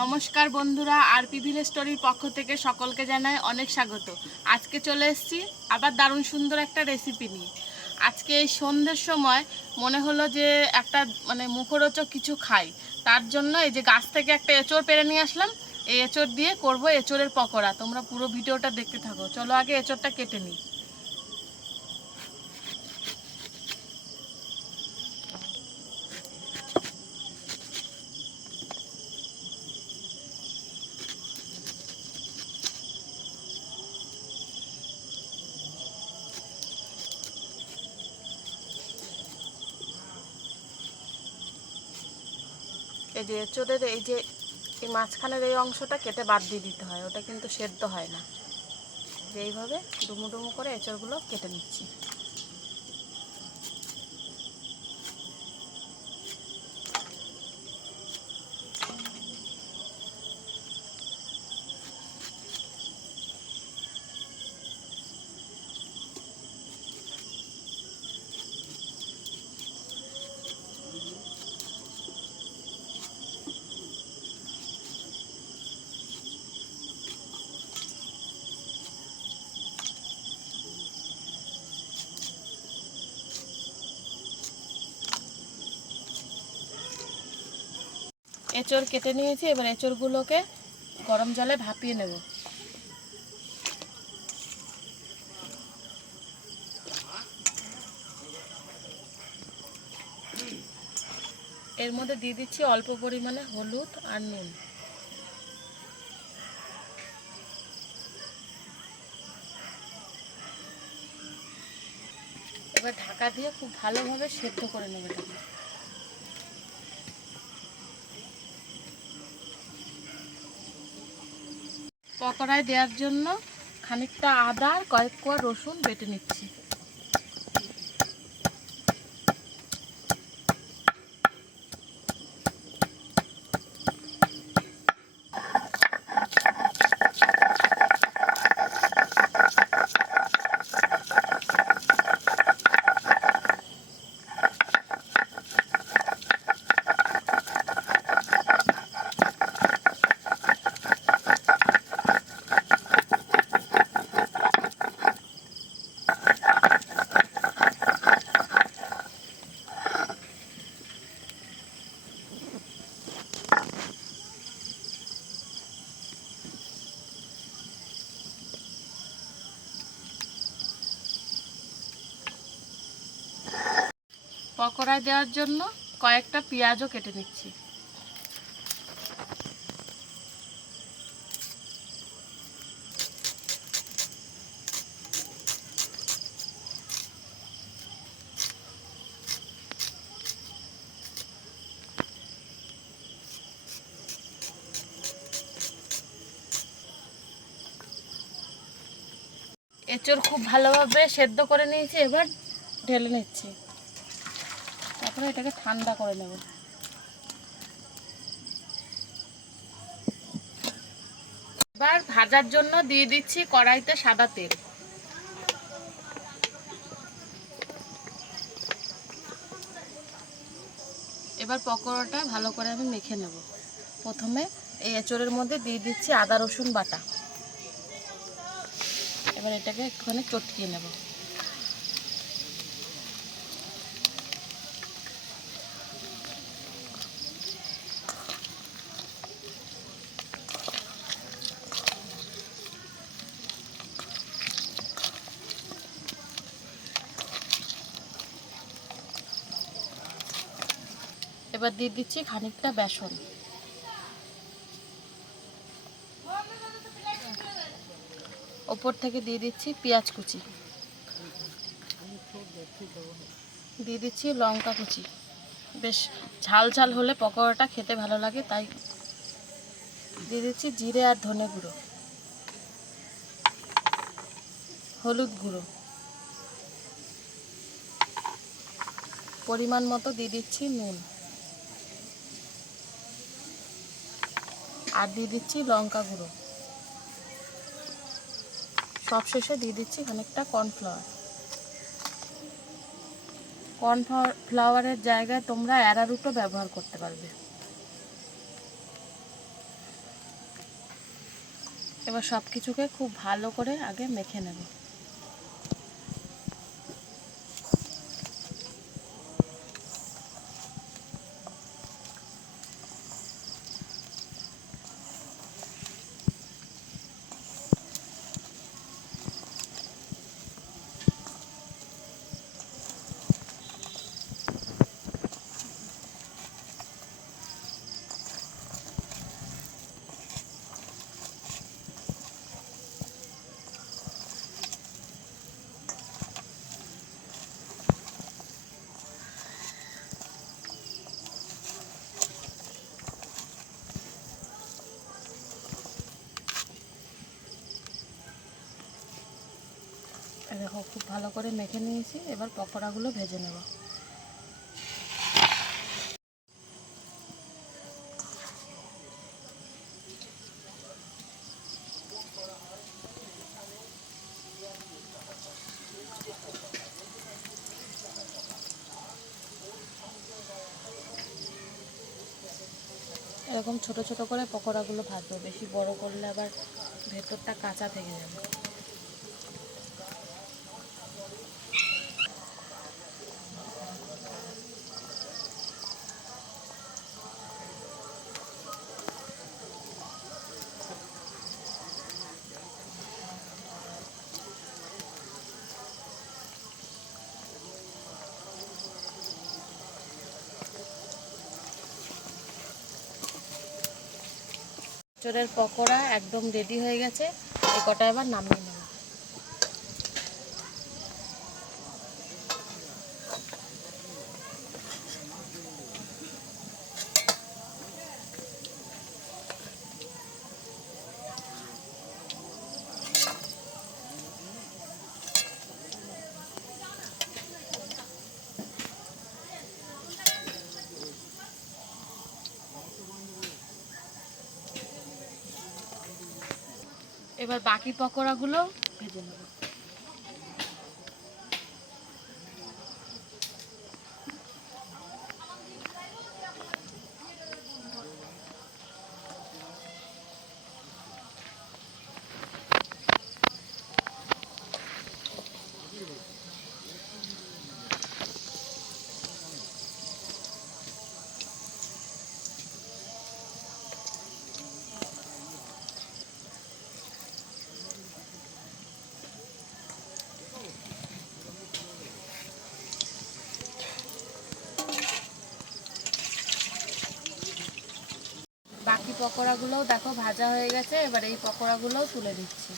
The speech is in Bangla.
নমস্কার বন্ধুরা আর ভিলেজ স্টোরির পক্ষ থেকে সকলকে জানাই অনেক স্বাগত। আজকে চলে এসেছি আবার দারুণ সুন্দর একটা রেসিপি নিয়ে। আজকে এই সন্ধ্যের সময় মনে হলো যে একটা মানে মুখরোচক কিছু খাই। তার জন্য এই যে গাছ থেকে একটা এঁচড় পেরে নিয়ে আসলাম। এই এঁচড় দিয়ে করব এঁচড়ের পকোড়া। তোমরা পুরো ভিডিওটা দেখতে থাকো। চলো আগে এঁচড়টা কেটে নিই। এই যে এঁচড়ের এই যে, এই মাঝখানের এই অংশটা কেটে বাদ দিয়ে দিতে হয়, ওটা কিন্তু সেদ্ধ হয় না। যে এইভাবে ডুমু ডুমু করে এঁচড়গুলো কেটে নিচ্ছি। এঁচড় কেটে নিয়েছি, এবার এঁচড়গুলোকে গরম জলে ভাপিয়ে নেব। এর মধ্যে দিয়ে দিচ্ছি অল্প পরিমাণে হলুদ আর নুন। এবার ঢাকা দিয়ে খুব ভালোভাবে সেদ্ধ করে নেবে এটাকে। পকোড়ায় দেওয়ার জন্য খানিকটা আদা আর কয়েক কোয়া রসুন বেটে নিচ্ছি। পকোড়ায় দেওয়ার জন্য কয়েকটা পেঁয়াজও কেটে নিচ্ছি। এঁচড় খুব ভালোভাবে সেদ্ধ করে নিয়েছি, এবার ঢেলে নিচ্ছি। তারপরে এটাকে ঠান্ডা করে নেব। এবার ভাজার জন্য দিয়ে দিচ্ছি কড়াইতে সাদা তেল। এবার পকোড়াটা ভালো করে আমি মেখে নেব। প্রথমে এই এঁচড়ের মধ্যে দিয়ে দিচ্ছি আদা রসুন বাটা। এবার এটাকে একটুখানি চটকিয়ে নেব। এবার দিয়ে দিচ্ছি খানিকটা বেসন। ওপর থেকে দিয়ে দিচ্ছি পেঁয়াজ কুচি। দিয়ে দিচ্ছি লঙ্কা কুচি। বেশ ঝাল ঝাল হলে পকোড়াটা খেতে ভালো লাগে, তাই দিয়ে দিচ্ছি জিরে আর ধনে গুঁড়ো। হলুদ গুঁড়ো। পরিমাণ মতো দিয়ে দিচ্ছি নুন। আর দিয়ে দিচ্ছি লঙ্কা গুঁড়ো। সবশেষে দিয়ে দিচ্ছি অনেকটা কর্নফ্লাওয়ার কর্নফ্লাওয়ারের জায়গায় তোমরা অ্যারারুটও ব্যবহার করতে পারবে। এবার সব কিছুকে খুব ভালো করে আগে মেখে নেবে। খুব ভালো করে মেখে নিয়েছি। এবার পকোড়াগুলো ভেজে নেব। এরকম ছোট ছোট করে পকোড়াগুলো ভাজবো। বেশি বড় করলে আবার ভেতরটা কাঁচা থেকে যাবে। চোরের পকোড়া একদম রেডি হয়ে গেছে। এই কটা এবার নামিয়ে নেব এবার বাকি পকোড়াগুলো ভেজে নেব। পকোড়াগুলোও দেখো ভাজা হয়ে গেছে। এবার এই পকোড়াগুলোও তুলে দিচ্ছি